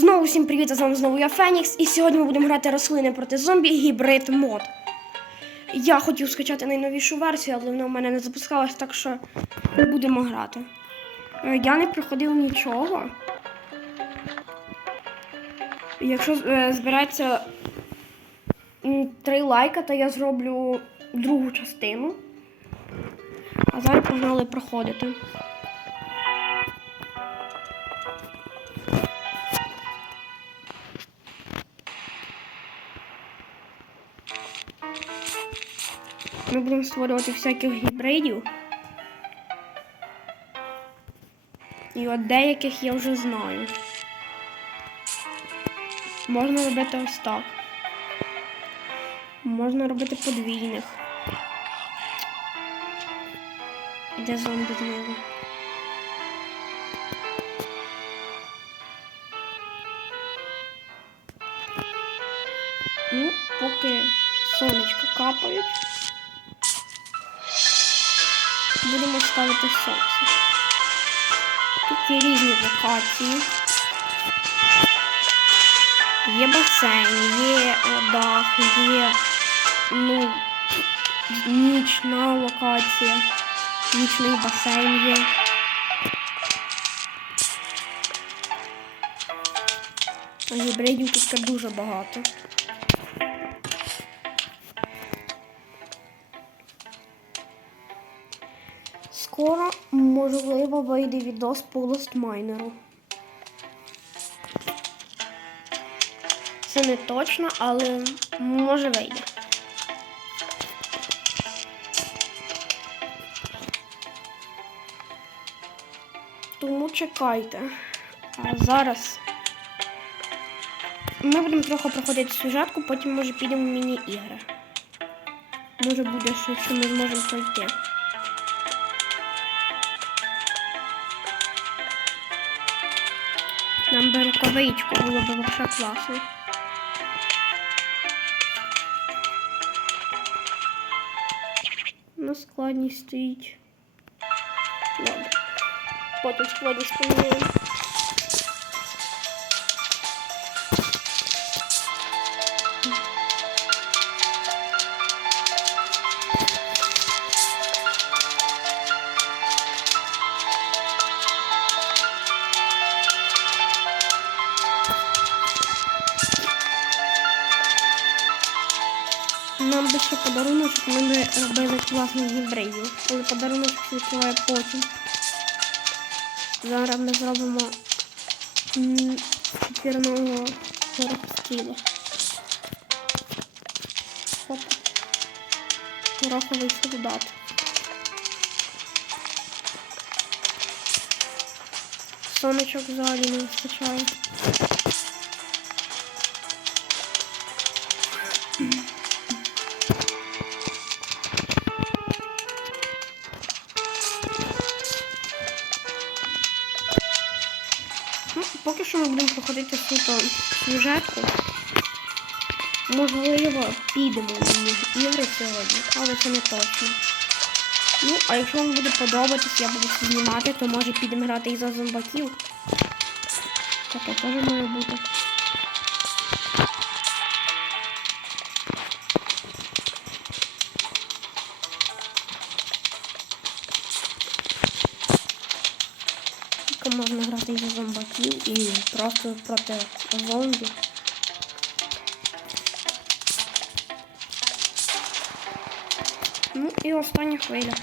Знову всім привіт, з вами знову я Фенікс, і сьогодні ми будемо грати рослини проти зомбі гібрид мод. Я хотів скачати найновішу версію, але вона в мене не запускалась, так що будемо грати. Е, Я не проходив нічого. Якщо е, м, три лайка, то я зроблю другу частину. А зараз погнали проходити. Ми будемо створювати всяких гібридів. І от деяких я вже знаю. Можна робити ось так. Можна робити подвійних. Де зомбі знову? Будемо ставити. Тут є різні локації. Є басейн, є дах, є ну, нічна локація, нічний басейн є. Гібридів тут дуже багато. Можливо, вийде відос по лостмайнеру. Це не точно, але може вийде. Тому чекайте. А зараз ми будемо трохи проходити сюжетку, потім може підемо в міні-ігри. Може буде що ми зможемо пройти. Нам би рукавичку було б вообще класно. На складність стоїть. Ладно. Потім складність поміняємо. Ми робили класних гібридів. Але подарунок відкриває потім. Зараз ми зробимо м, фірного горохстіла. Хоп. Гороховий солдат. Сонечок взагалі не вистачає. Будемо суто сюжетку. Можливо, підемо в ігри сьогодні, але це не точно. Ну, а якщо вам буде подобатись, я буду знімати, то може підемо грати і за зомбаків. Таке теж має бути. Просто проти зомбі. Ну і остання хвиля.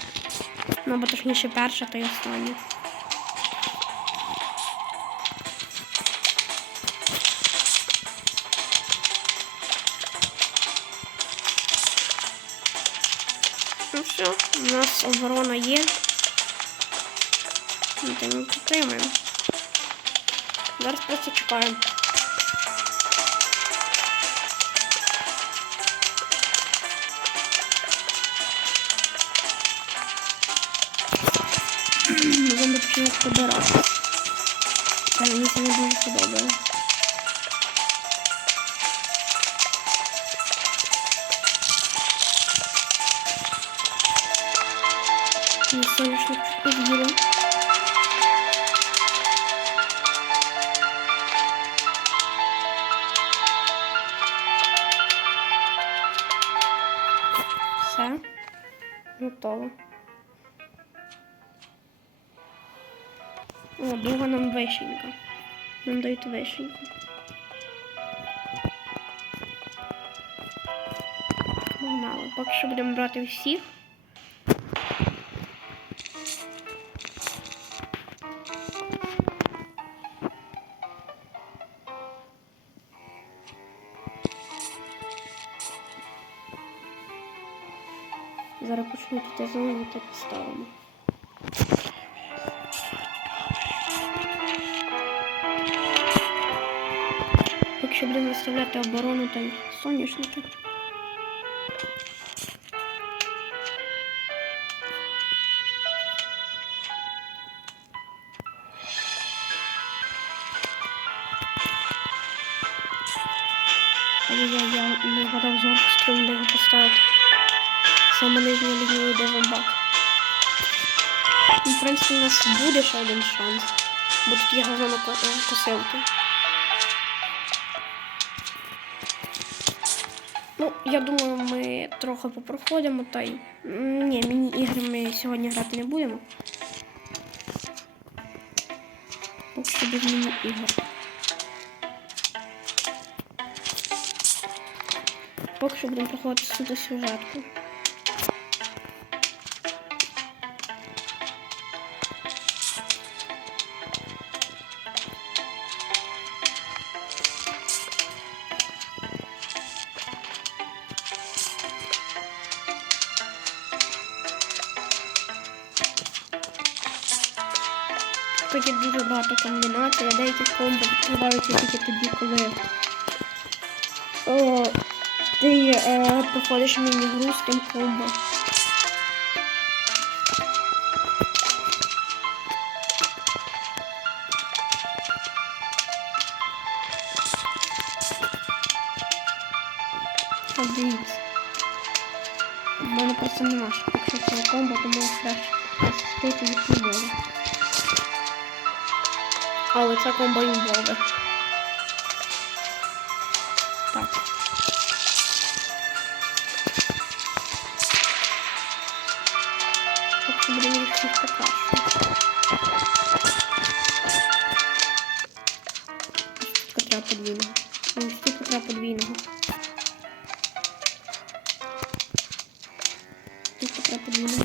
Ну, або точніше перша, то й остання. Ну все, у нас оборона є. Ми підтримуємо. Зараз просто чекаємо. Готово. О, друга нам вишенька. Нам дають вишеньку. Погнали. Поки що будемо брати всіх. Зону так поставимо. Що будемо виставляти оборону та й соняшники. Але я, я не вгадав знову стрім, де його поставити. Саме зомбак. Ну, в принципі, у нас буде ще один шанс. Бо тут є газона косилки. Ну, я думаю, ми трохи попроходимо, та й. Ні, міні-ігри ми сьогодні грати не будемо. Поки що без міні-ігор. Поки що будемо проходити суто сюжетку. Відкриваються тільки тоді, коли о, ти е, проходиш міні-гру з тим комбо. Дивіться. У мене просто нема ще поки що цього комбо, тому краще асистити їх не буде. Але це комбо імбове. Так. Їх всіх покращувати. Стільки подвійного. Стільки треба подвійного. Стільки треба подвійного.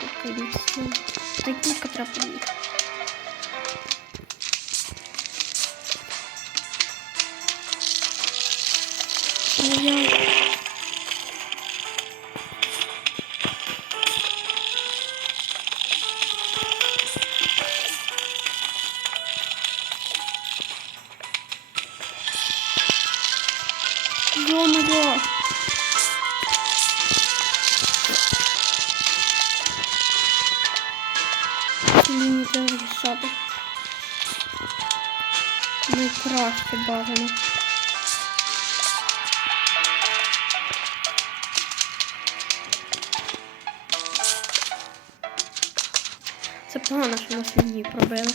Так, йдіть. Та й подвійного. Ну, Це погано, що нас її пробили.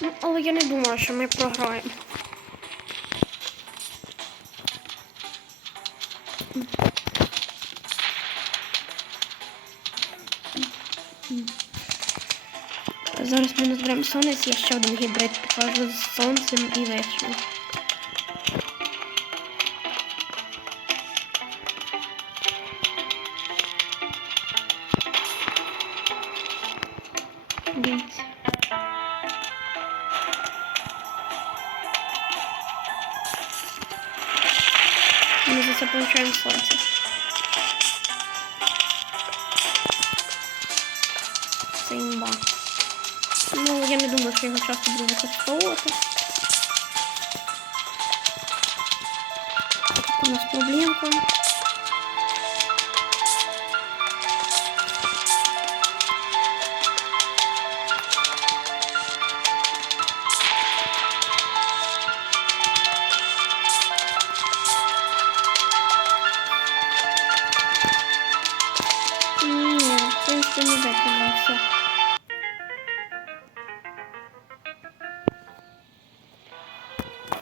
Ну, але я не думаю, що ми програємо. Зараз ми назберемо сонець, я ще один гібрид покажу з сонцем і вишнею. Ми за це получаем сонце. Це імба. Ну, я не думаю, що його часто буду використовувати. Так, у нас проблемка.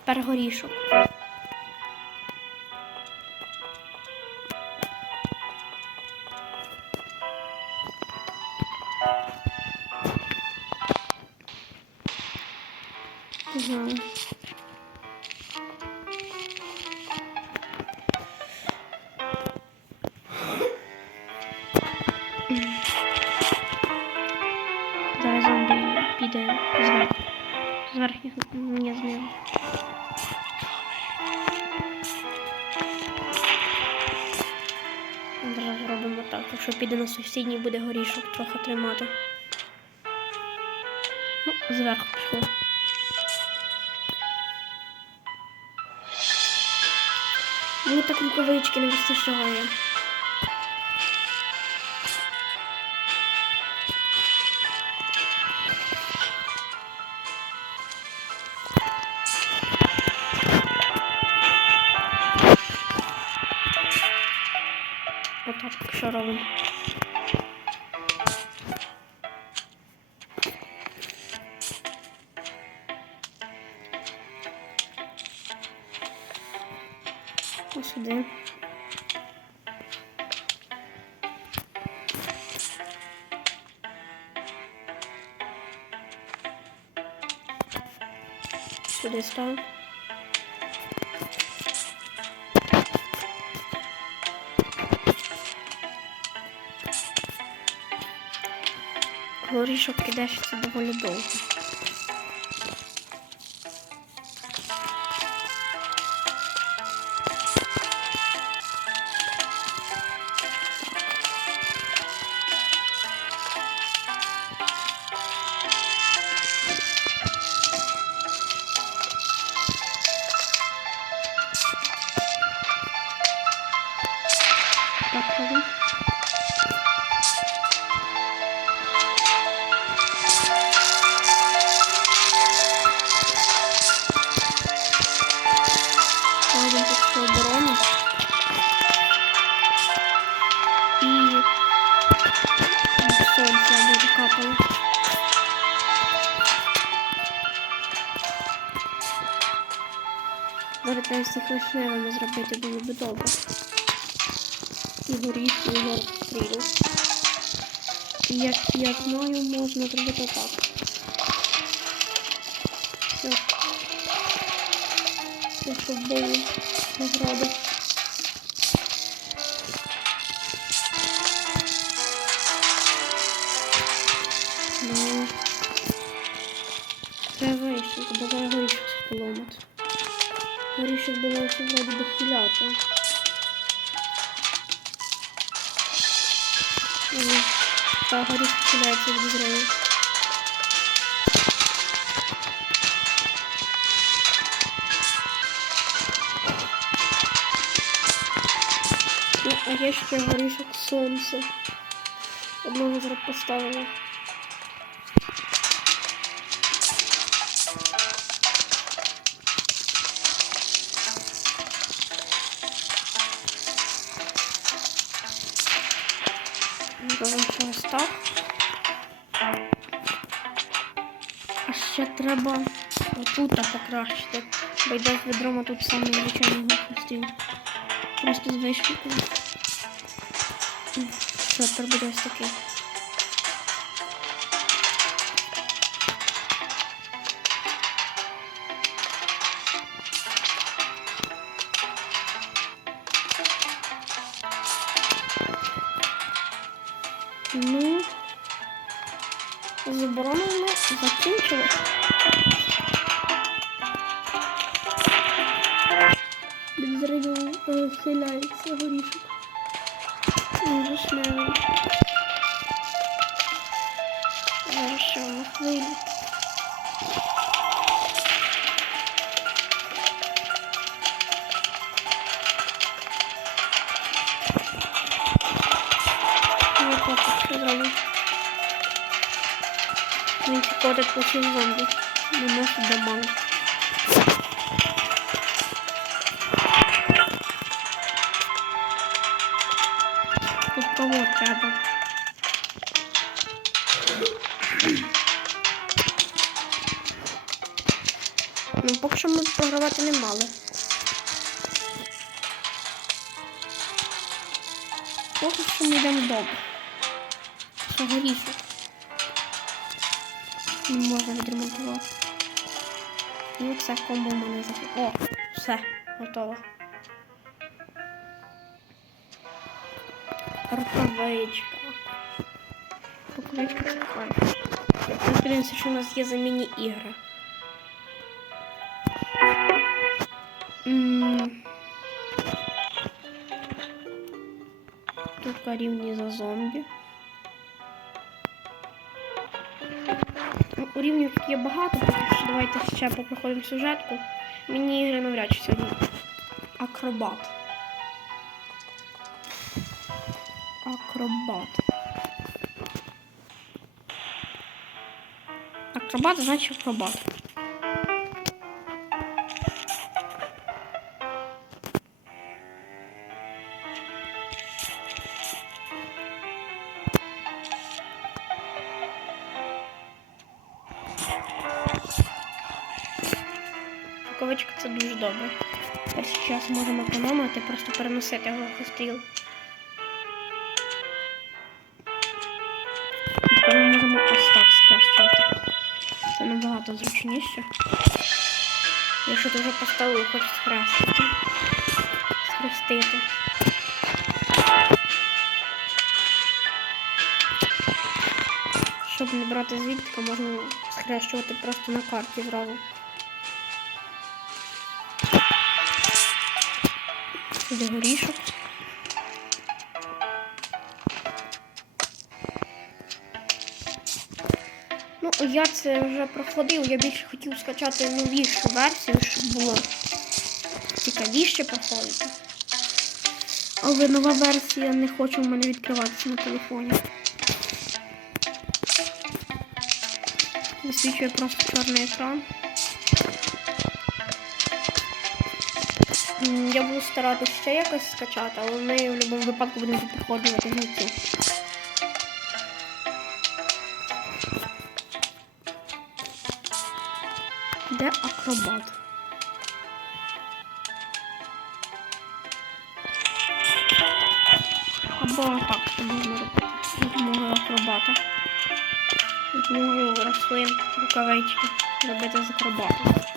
Тепер горішок. Сусідній, буде горішок трохи тримати. Ну, зверху пішло. Мені так рукавички не вистачає. Отак, що. Сюди ставимо. Горішок кидається доволі довго. Треба зробити було би добре. І горіхи, і горох стрілю. Як я знаю, можна зробити так. Все. Щоб були награди. Було все вроді. Ні, Та горішок хиляється від зриву. Ну, а є ще горішок сонце. Одного зараз поставила. Ще ось так. А ще треба отут покращити. Бо йде з відрома тут саме звичайний гостів. Просто з вишником. Все, тепер буде ось такий. Від зриву е, хиляється горішок. Він вишневий. Зараз що на хвилі. Ну, так, що зробимо. Він ці котик почав зомбі. Наносить дамаг. Тут треба? Ну, поки що ми програвати не мали. Поки що ми йдемо добре. Що горішок. Не можна відремонтувати. Ну, це комбо мене за. О, все, готово. Рукавичка. Рукавичка це кайф. Подивимося, що у нас є замінні ігри. М. Тут рівні за зомбі. Ну, рівнів тут є багато, поки що давайте ще попроходимо сюжетку. Мені ігри навряд чи сьогодні. Акробат. Акробат. Акробат значить акробат. Рукавичка це дуже добре. Перший час можемо економити, просто переносити його стріл. Набагато зручніше. Якщо ти вже поставив хочеш схрестити. Схрестити. Щоб не брати звідки, можна схрещувати просто на карті зразу. Сюди горішок. Я це вже проходив, я більше хотів скачати новішу версію, щоб було цікавіше проходити. Але нова версія не хоче в мене відкриватися на телефоні. Висвічує просто чорний екран. Я буду старатися ще якось скачати, але ми в будь-якому випадку будемо проходити на акробат? Або так, щоб можна робити. допомогою акробата. Допомогою рослин, рукавички. Робити з акробатом.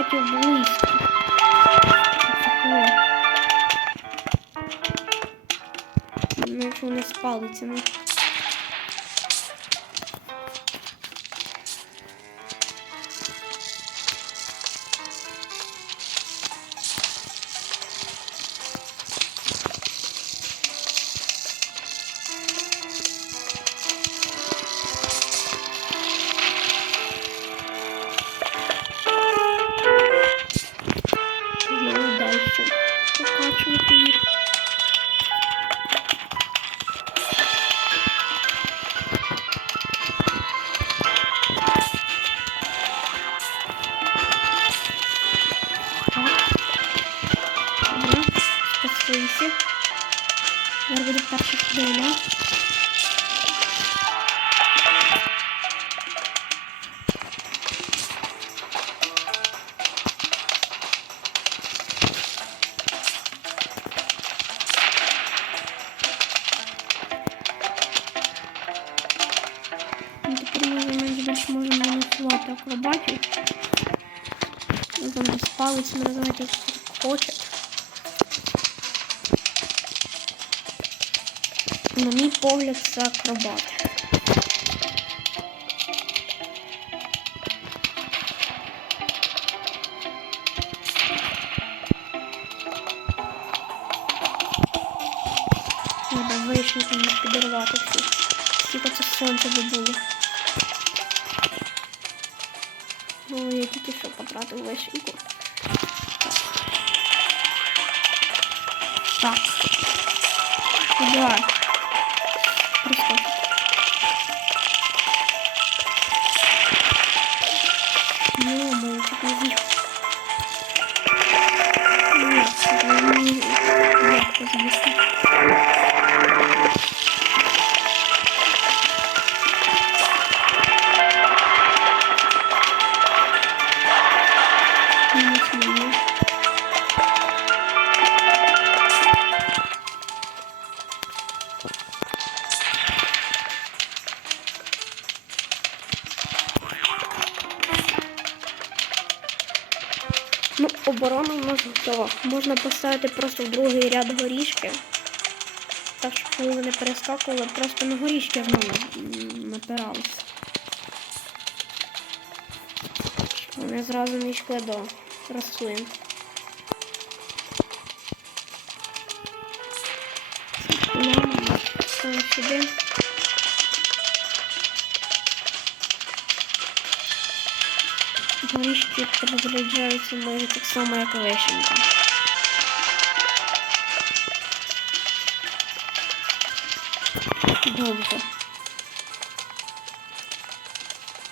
Акробатів близько. Це Ну, якщо вони спалиться, Тепер ми менш можемо маніпулювати акробатів. Там палець називати як хоче. На мій погляд, це акробат. Треба не підірвати всі. Скільки це сонце би. Ну, я тільки що потратив вишеньку. Так. Так. Давай. Просто. Поставити просто в другий ряд горішки. Так, щоб коли вони перескакували, просто на горішки знову напиралися. Вони зразу не йшли до рослин. Сюди. Горішки розряджаються майже так само, як вишенька. Довго.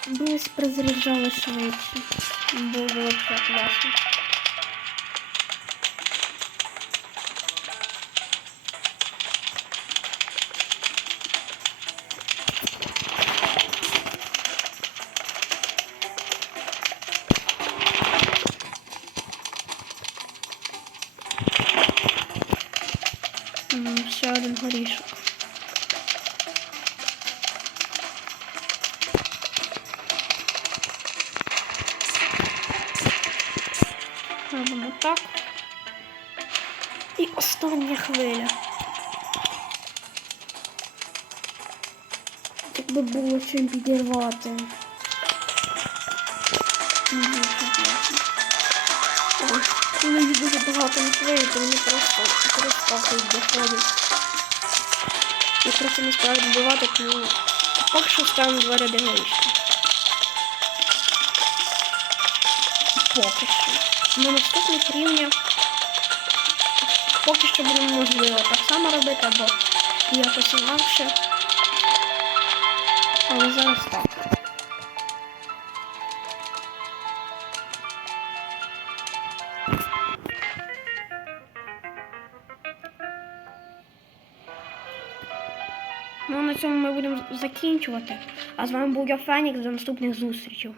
Десь прозряджали швидше. Було взагалі класно. Чим підірвати. Ой, Коли їх дуже багато на хвилі, то вони просто перескакують доходять. І просто не справді вбивати, тому поки що ставимо два ряди горішки. Поки що. На наступних рівнях поки що буде можливо так само робити або якось інакше. Але зараз так. Ну, на цьому ми будемо закінчувати. А з вами був я Фенікс до наступних зустрічей.